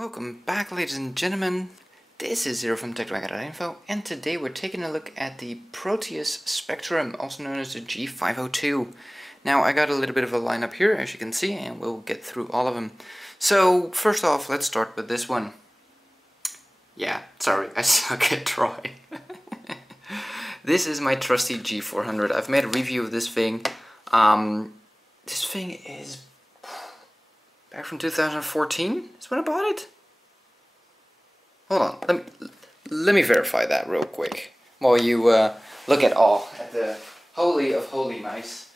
Welcome back, ladies and gentlemen. This is Zero from TechDragon.info, and today we're taking a look at the Proteus Spectrum, also known as the G502. Now, I got a little bit of a lineup here, as you can see, and we'll get through all of them. So, first off, let's start with this one. Yeah, sorry, I suck at drawing. This is my trusty G400. I've made a review of this thing. This thing is back from 2014 is when I bought it. Hold on, let me verify that real quick while you look at the holy of holy mice.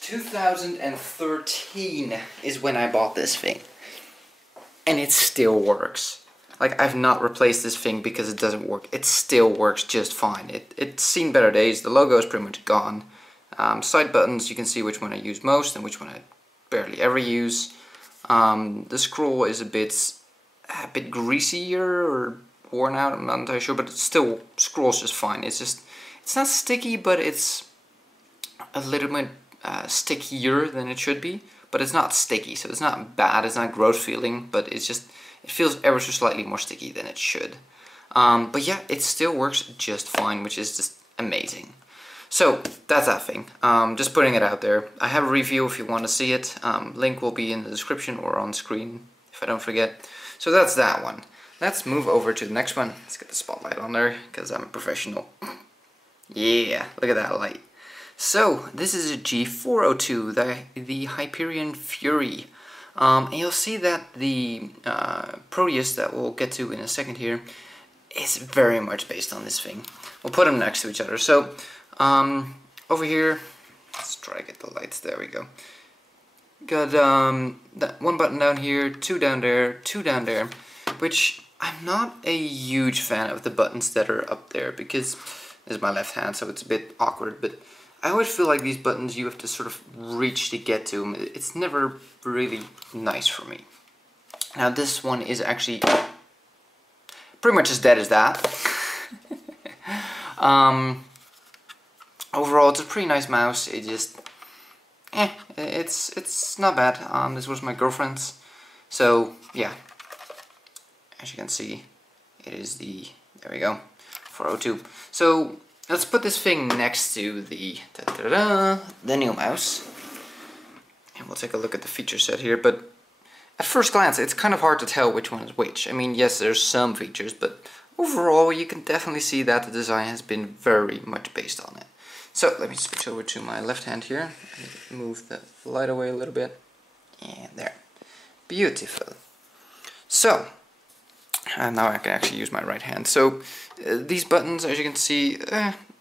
2013 is when I bought this thing, and it still works. Like, I've not replaced this thing because it doesn't work. It still works just fine. It's seen better days. The logo is pretty much gone. Side buttons, you can see which one I use most and which one I barely ever use. The scroll is a bit greasier or worn out, I'm not entirely sure, but it still scrolls just fine. It's not sticky, but it's a little bit stickier than it should be, but it's not sticky, so it's not bad, it's not gross feeling, but it feels ever so slightly more sticky than it should. But yeah, it still works just fine, which is just amazing. So, that's that thing. Just putting it out there. I have a review if you want to see it. Link will be in the description or on screen, if I don't forget. So that's that one. Let's move over to the next one. Let's get the spotlight on there, because I'm a professional. Yeah, look at that light. So, this is a G402, the Hyperion Fury. And you'll see that the Proteus that we'll get to in a second here is very much based on this thing. We'll put them next to each other. So, over here, let's try to get the lights, there we go. Got that one button down here, two down there, which I'm not a huge fan of the buttons that are up there, because this is my left hand, so it's a bit awkward, but I always feel like these buttons you have to sort of reach to get to them. It's never really nice for me. Now this one is actually pretty much as dead as that. Overall, it's a pretty nice mouse. It just, it's not bad. This was my girlfriend's, so yeah. As you can see, it is the, there we go, 402. So let's put this thing next to the new mouse, and we'll take a look at the feature set here. But at first glance, it's kind of hard to tell which one is which. I mean, yes, there's some features, but overall, you can definitely see that the design has been very much based on it. So let me switch over to my left hand here. Move the light away a little bit, and there, beautiful. So. And now I can actually use my right hand. So these buttons, as you can see,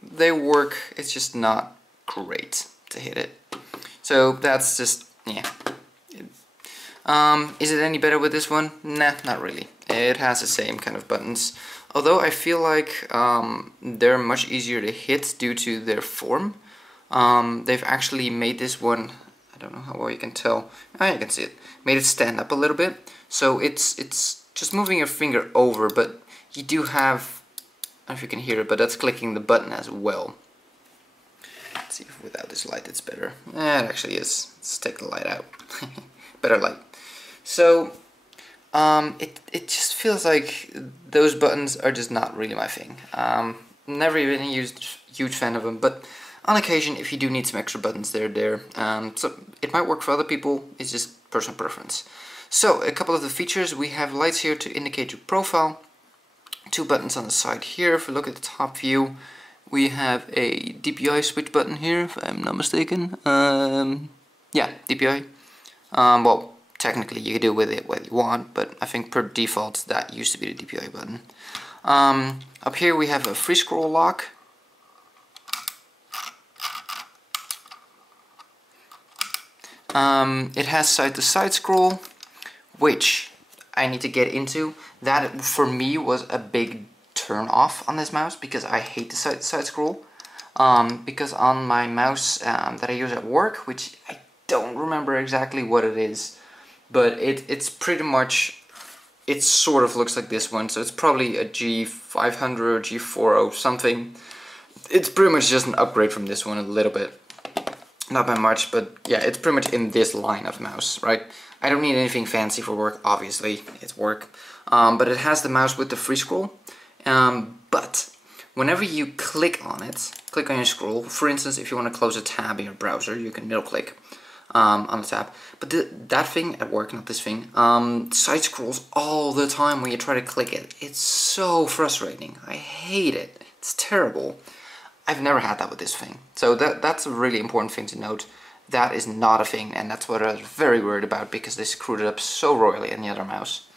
they work. It's just not great to hit it. So that's just, yeah. Is it any better with this one? Nah, not really. It has the same kind of buttons. Although I feel like they're much easier to hit due to their form. They've actually made this one, I don't know how well you can tell. Ah, you can see it. Made it stand up a little bit. So it's just moving your finger over, but you do have, I don't know if you can hear it, but that's clicking the button as well. Let's see if without this light it's better. It actually is. Let's take the light out. Better light. So, it just feels like those buttons are just not really my thing. Never even huge fan of them, but on occasion, if you do need some extra buttons, they're there. So it might work for other people, it's just personal preference. So, a couple of the features, we have lights here to indicate your profile, two buttons on the side here. If we look at the top view, we have a DPI switch button here, if I'm not mistaken. Yeah, DPI. Well, technically you can do with it what you want, but I think per default that used to be the DPI button. Up here we have a free scroll lock. It has side-to-side scroll, which I need to get into. That for me was a big turn off on this mouse, because I hate the side scroll. Because on my mouse that I use at work, which I don't remember exactly what it is, but it's pretty much, it sort of looks like this one, so it's probably a G500 or G400 something. It's pretty much just an upgrade from this one a little bit. Not by much, but yeah, it's pretty much in this line of mouse, right? I don't need anything fancy for work, obviously, it's work. But it has the mouse with the free scroll. But whenever you click on it, click on your scroll, for instance, if you want to close a tab in your browser, you can middle click on the tab. But that thing at work, not this thing, side scrolls all the time when you try to click it. It's so frustrating. I hate it. It's terrible. I've never had that with this thing. So that's a really important thing to note. That is not a thing, and that's what I was very worried about because they screwed it up so royally in the other mouse.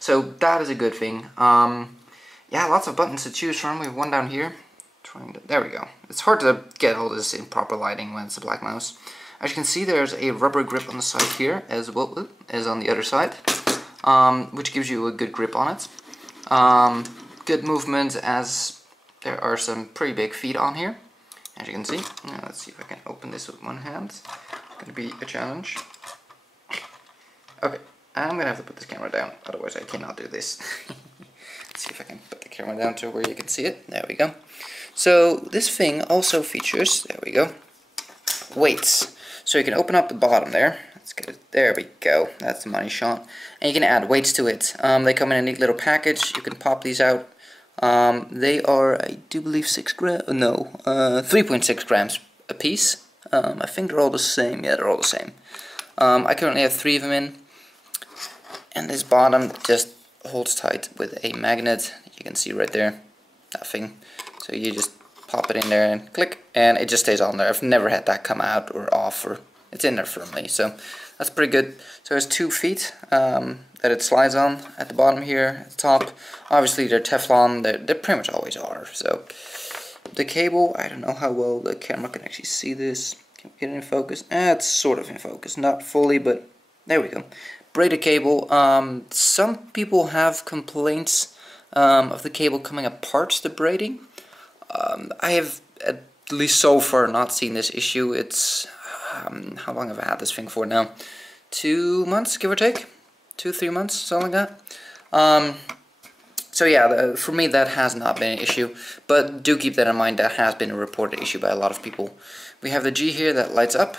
So that is a good thing. Yeah, lots of buttons to choose from. We have one down here. There we go. It's hard to get all this in proper lighting when it's a black mouse. As you can see, there's a rubber grip on the side here as well as on the other side, which gives you a good grip on it. Good movement, as there are some pretty big feet on here, as you can see. Now let's see if I can open this with one hand. It's going to be a challenge. Okay, I'm going to have to put this camera down, otherwise I cannot do this. Let's see if I can put the camera down to where you can see it. There we go. So this thing also features, there we go, weights. So you can open up the bottom there. Let's get it. There we go. That's the money shot. And you can add weights to it. They come in a neat little package. You can pop these out. They are, I do believe, 3.6 grams a piece. I think they're all the same. Yeah, they're all the same. I currently have 3 of them in. And this bottom just holds tight with a magnet. You can see right there. That thing. So you just pop it in there and click, and it just stays on there. I've never had that come out or off, or it's in there firmly. So that's pretty good. So there's 2 feet that it slides on at the bottom here, at the top. Obviously they're Teflon, they pretty much always are. So the cable, I don't know how well the camera can actually see this. Can we get it in focus? It's sort of in focus, not fully, but there we go. Braided cable. Some people have complaints of the cable coming apart, the braiding. I have, at least so far, not seen this issue. It's, how long have I had this thing for now? 2 months, give or take? 2-3 months, something like that. So yeah, for me that has not been an issue, but do keep that in mind, that has been a reported issue by a lot of people. We have the G here that lights up,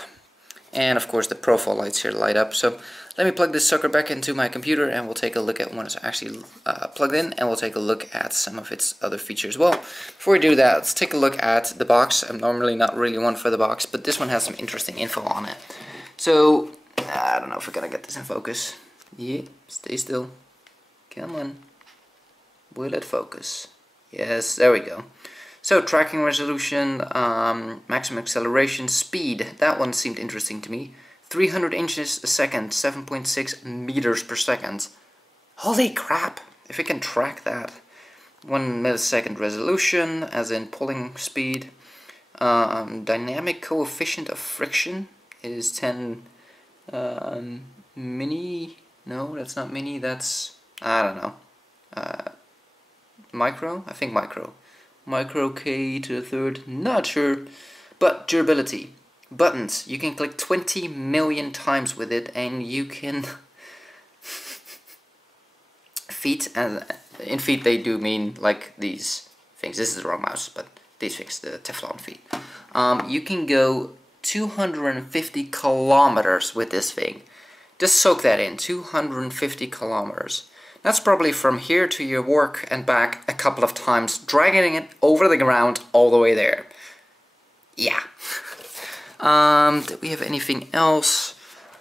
and of course the profile lights here light up. So let me plug this sucker back into my computer and we'll take a look at when it's actually plugged in, and we'll take a look at some of its other features. Well, before we do that, let's take a look at the box. I'm normally not really one for the box, but this one has some interesting info on it. So, I don't know if we're gonna get this in focus. Yeah, stay still. Come on. Will it focus? Yes, there we go. So, tracking resolution, maximum acceleration, speed. That one seemed interesting to me. 300 inches a second, 7.6 meters per second. Holy crap! If it can track that. 1 millisecond resolution, as in pulling speed. Dynamic coefficient of friction is 10 mini. No, that's not mini, that's, I don't know. Micro? I think micro. Micro K to the third, not sure. But durability. Buttons, you can click 20 million times with it, and you can feet, and in feet they do mean like these things. This is the wrong mouse, but these things, the Teflon feet. You can go 250 kilometers with this thing. Just soak that in, 250 kilometers. That's probably from here to your work and back a couple of times, dragging it over the ground all the way there. Yeah. Did we have anything else?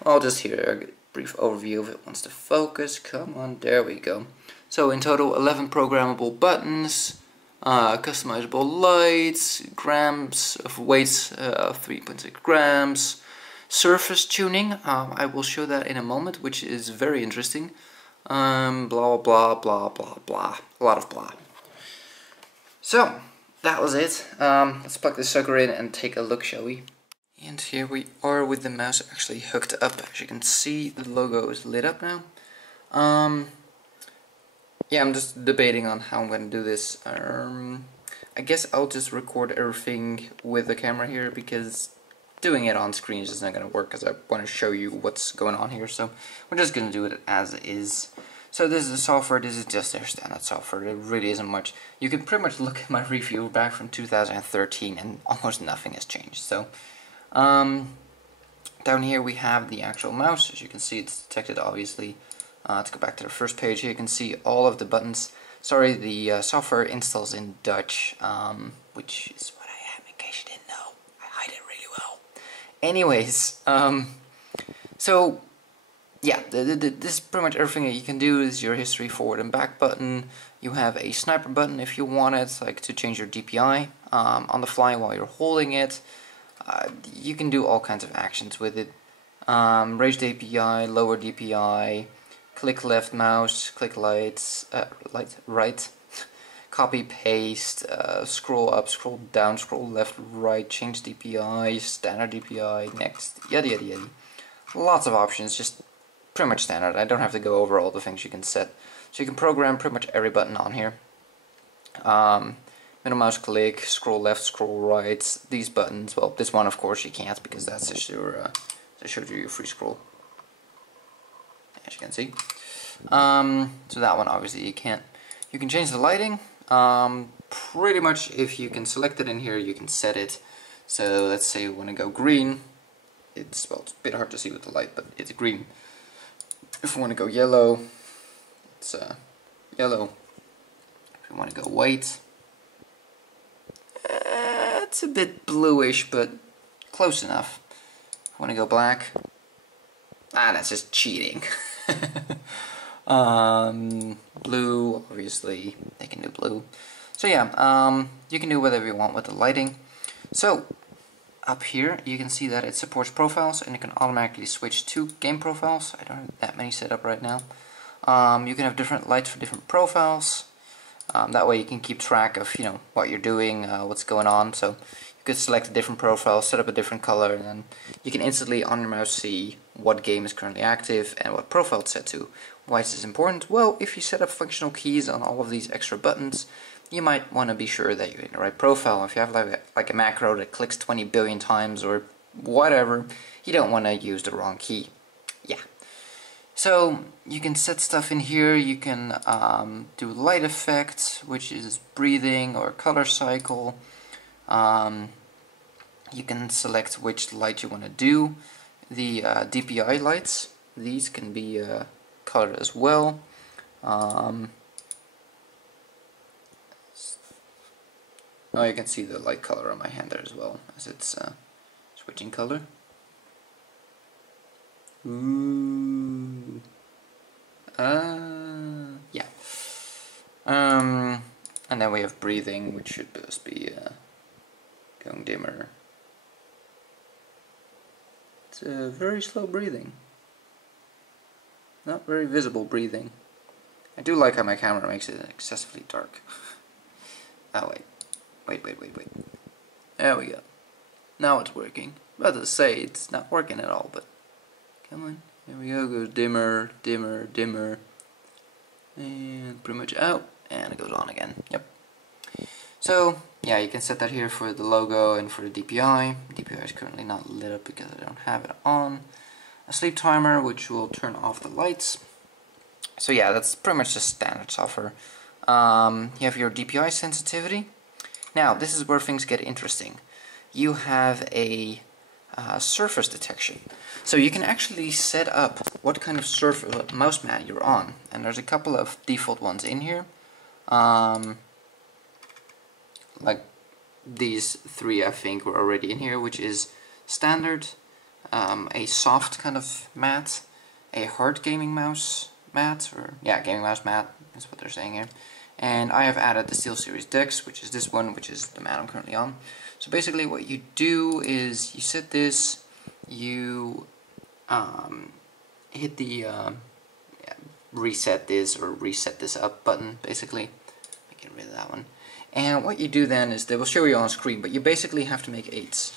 I'll just hear a brief overview of it once the focus. Come on, there we go. So in total, 11 programmable buttons, customizable lights, grams of weights of 3.6 grams, surface tuning. I will show that in a moment, which is very interesting. Blah blah blah blah blah. A lot of blah. So that was it. Let's plug this sucker in and take a look, shall we? And here we are with the mouse actually hooked up. As you can see, the logo is lit up now. Yeah, I'm just debating on how I'm going to do this. I guess I'll just record everything with the camera here, because doing it on screen is just not going to work, because I want to show you what's going on here. So we're just going to do it as is. So this is the software. This is just their standard software. There really isn't much. You can pretty much look at my review back from 2013 and almost nothing has changed. So Down here we have the actual mouse. As you can see, it's detected obviously. Let's go back to the first page. Here you can see all of the buttons. Sorry, the software installs in Dutch, which is what I am, in case you didn't know. I hide it really well. Anyways, so yeah, this is pretty much everything that you can do. Is your history forward and back button. You have a sniper button if you want it, like to change your DPI on the fly while you're holding it. You can do all kinds of actions with it. Raise DPI, lower DPI, click left mouse, click right, copy paste, scroll up, scroll down, scroll left, right, change DPI, standard DPI, next, yada yada yada. Lots of options, just pretty much standard. I don't have to go over all the things you can set. So you can program pretty much every button on here. Middle mouse click, scroll left, scroll right, these buttons. Well, this one of course you can't because that's just your, that shows you your free scroll. As you can see. So that one obviously you can't. You can change the lighting. Pretty much if you can select it in here, you can set it. So let's say you want to go green. It's, well, it's a bit hard to see with the light, but it's green. If you want to go yellow, it's yellow. If you want to go white, it's a bit bluish, but close enough. If you want to go black, that's just cheating. Blue, obviously, they can do blue. So yeah, you can do whatever you want with the lighting. So up here you can see that it supports profiles, and you can automatically switch to game profiles. I don't have that many set up right now. You can have different lights for different profiles. That way you can keep track of, you know, what you're doing, what's going on. So you could select a different profile, set up a different color, and then you can instantly on your mouse see what game is currently active and what profile it's set to. Why is this important? Well, if you set up functional keys on all of these extra buttons, you might want to be sure that you're in the right profile. If you have like a macro that clicks 20 billion times or whatever, you don't want to use the wrong key. Yeah. So you can set stuff in here. You can do light effect, which is breathing or color cycle. You can select which light you want to do. The DPI lights, these can be colored as well. Oh, you can see the light color on my hand there as well, as it's switching color. Ooh. Yeah. And then we have breathing, which should just be going dimmer. It's very slow breathing. Not very visible breathing. I do like how my camera makes it excessively dark. Oh wait. Wait. There we go. Now it's working. About to say it's not working at all, but come on. There we go. Goes dimmer, dimmer, dimmer, and pretty much out, and it goes on again. Yep. So yeah, you can set that here for the logo and for the DPI. DPI is currently not lit up because I don't have it on. A sleep timer, which will turn off the lights. So yeah, that's pretty much just standard software. You have your DPI sensitivity. Now, this is where things get interesting. You have a surface detection. So you can actually set up what kind of surface mouse mat you're on. And there's a couple of default ones in here. Like these three, I think, were already in here, which is standard, a soft kind of mat, a hard gaming mouse mat, or yeah, gaming mouse mat, that's what they're saying here. And I have added the SteelSeries Dex, which is this one, which is the mat I'm currently on. So basically what you do is you set this, you hit the reset this or reset this up button, basically. Get rid of that one. And what you do then is, they will show you on screen, but you basically have to make 8s.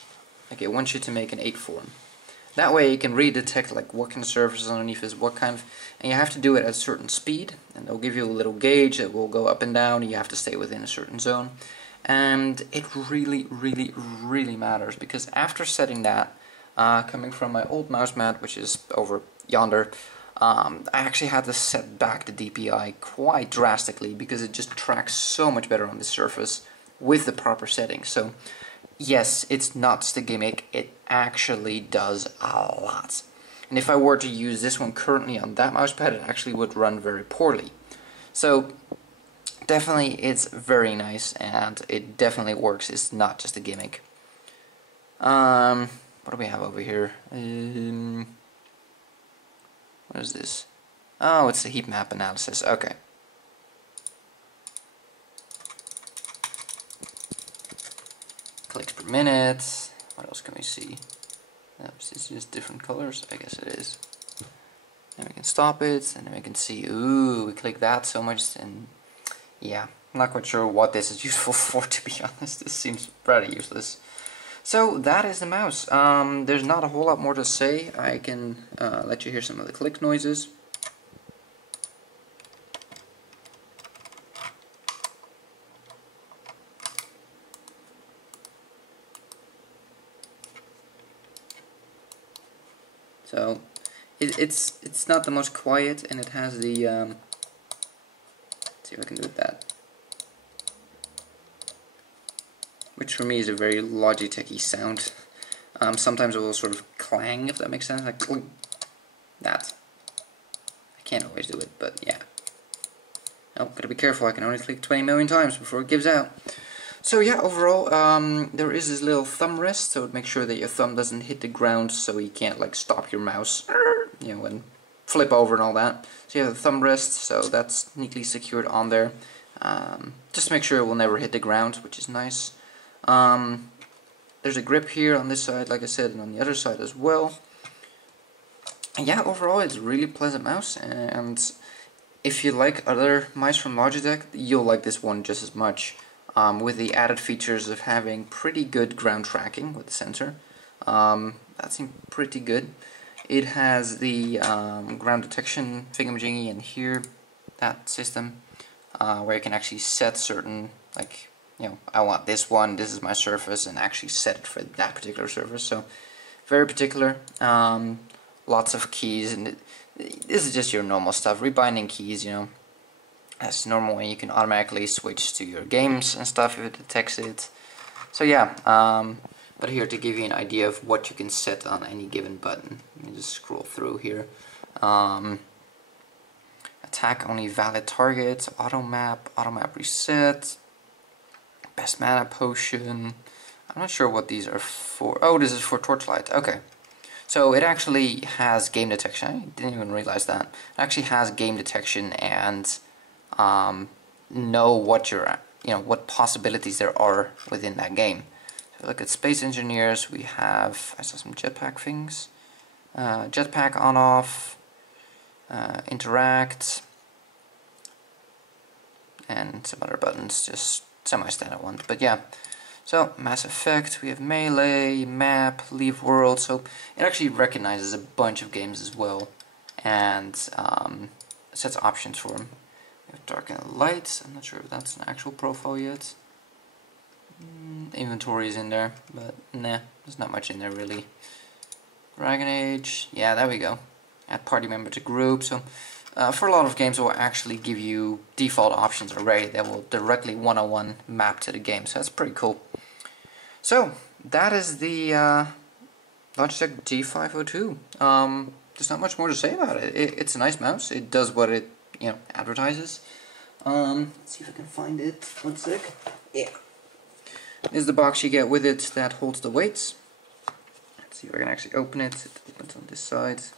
Like it wants you to make an 8 form. That way you can redetect like what kind of surfaces underneath is, what kind of, and you have to do it at a certain speed, and they'll give you a little gauge that will go up and down, and you have to stay within a certain zone. And it really matters, because after setting that, coming from my old mouse mat, which is over yonder, I actually had to set back the DPI quite drastically because it just tracks so much better on the surface with the proper settings. So yes, it's not just a gimmick, it actually does a lot. And if I were to use this one currently on that mousepad, it actually would run very poorly. So definitely it's very nice, and it definitely works. It's not just a gimmick. What do we have over here? What is this? Oh, it's the heat map analysis. Okay. Clicks per minute. What else can we see? Oops, it's just different colors. I guess it is. And we can stop it, and then we can see. Ooh, we click that so much, and yeah, I'm not quite sure what this is useful for, to be honest. This seems pretty useless. So that is the mouse. There's not a whole lot more to say. I can let you hear some of the click noises. So it's not the most quiet, and it has the let's see if I can do with that, which for me is a very Logitech-y sound. Sometimes it will sort of clang, if that makes sense, like that. I can't always do it, but yeah. Oh, gotta be careful, I can only click 20 million times before it gives out. So yeah, overall, there is this little thumb rest, so make sure that your thumb doesn't hit the ground, so you can't like stop your mouse, you know, and flip over and all that. So you have the thumb rest, so that's neatly secured on there. Just make sure it will never hit the ground, which is nice. There's a grip here on this side, like I said, and on the other side as well. And yeah, overall it's a really pleasant mouse, and if you like other mice from Logitech, you'll like this one just as much. With the added features of having pretty good ground tracking with the sensor. That seemed pretty good. It has the ground detection thingamajiggy in here, that system, where you can actually set certain, like, you know, I want this one, this is my surface, and actually set it for that particular surface. So very particular. Lots of keys, and this is just your normal stuff. Rebinding keys, you know. That's normal, and you can automatically switch to your games and stuff if it detects it. So yeah, but here to give you an idea of what you can set on any given button. Let me just scroll through here. Attack only valid targets, auto map reset, best mana potion. I'm not sure what these are for. Oh, this is for torchlight. Okay. So it actually has game detection. I didn't even realize that. It actually has game detection and know what what possibilities there are within that game. So look at Space Engineers. We have, I saw some jetpack things. Jetpack on off, interact, and some other buttons, just semi-standard ones. But yeah, so Mass Effect. We have melee, map, leave world. So it actually recognizes a bunch of games as well, and sets options for them. Dark and light. I'm not sure if that's an actual profile yet. Inventory is in there, but nah, there's not much in there really. Dragon Age, yeah, there we go. Add party member to group. So for a lot of games, it will actually give you default options already that will directly one-on-one map to the game. So that's pretty cool. So that is the Logitech G502. There's not much more to say about it. It's a nice mouse. It does what it advertises. Let's see if I can find it. One sec. Yeah. This is the box you get with it that holds the weights. Let's see if I can actually open it. It opens on this side. It's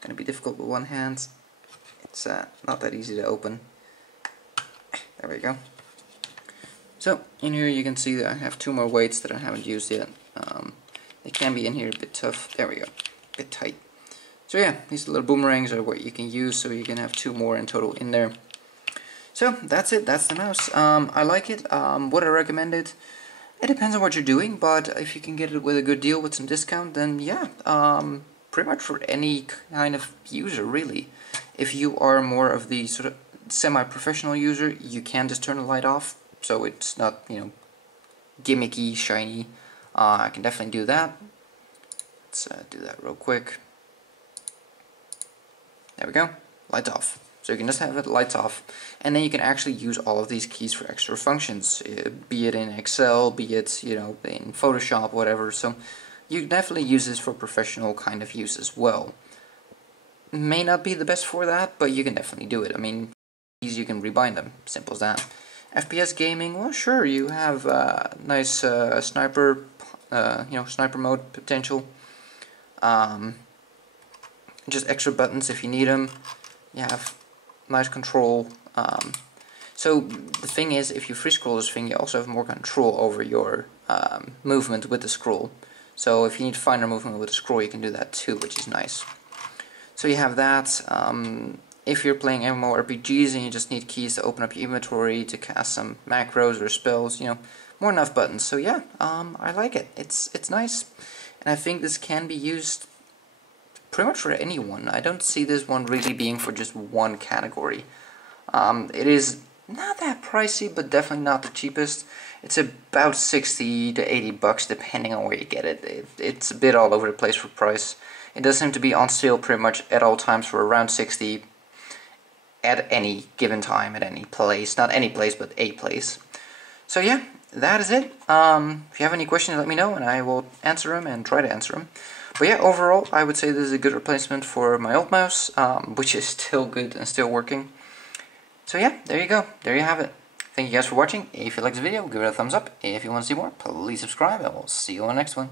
going to be difficult with one hand. It's not that easy to open. There we go. So in here you can see that I have two more weights that I haven't used yet. They can be in here a bit tough. There we go. A bit tight. So yeah, these little boomerangs are what you can use, so you can have two more in total in there. So that's it, that's the mouse. I like it. Would I recommend it? It depends on what you're doing, but if you can get it with a good deal with some discount, then yeah, pretty much for any kind of user really. If you are more of the sort of semi-professional user, you can just turn the light off, so it's not, gimmicky, shiny. I can definitely do that. Let's do that real quick. There we go, lights off. So you can just have it lights off, and then you can actually use all of these keys for extra functions, be it in Excel, be it, you know, in Photoshop, whatever. So you definitely use this for professional kind of use as well. May not be the best for that, but you can definitely do it. I mean, you can rebind them, simple as that. FPS gaming, well, sure, you have nice sniper, sniper mode potential. Just extra buttons if you need them. You have nice control. So the thing is, if you free scroll this thing, you also have more control over your movement with the scroll. So if you need finer movement with the scroll, you can do that too, which is nice. So you have that. If you're playing MMORPGs and you just need keys to open up your inventory, to cast some macros or spells, you know, more than enough buttons. So yeah, I like it. It's nice, and I think this can be used pretty much for anyone. I don't see this one really being for just one category. It is not that pricey, but definitely not the cheapest. It's about 60 to 80 bucks depending on where you get it. It's a bit all over the place for price. It does seem to be on sale pretty much at all times for around 60 at any given time, at any place. Not any place, but a place. So yeah, that is it. If you have any questions, let me know, and I will answer them and try to answer them. But yeah, overall, I would say this is a good replacement for my old mouse, which is still good and still working. So yeah, there you go. There you have it. Thank you guys for watching. If you liked this video, give it a thumbs up. If you want to see more, please subscribe, and we'll see you on the next one.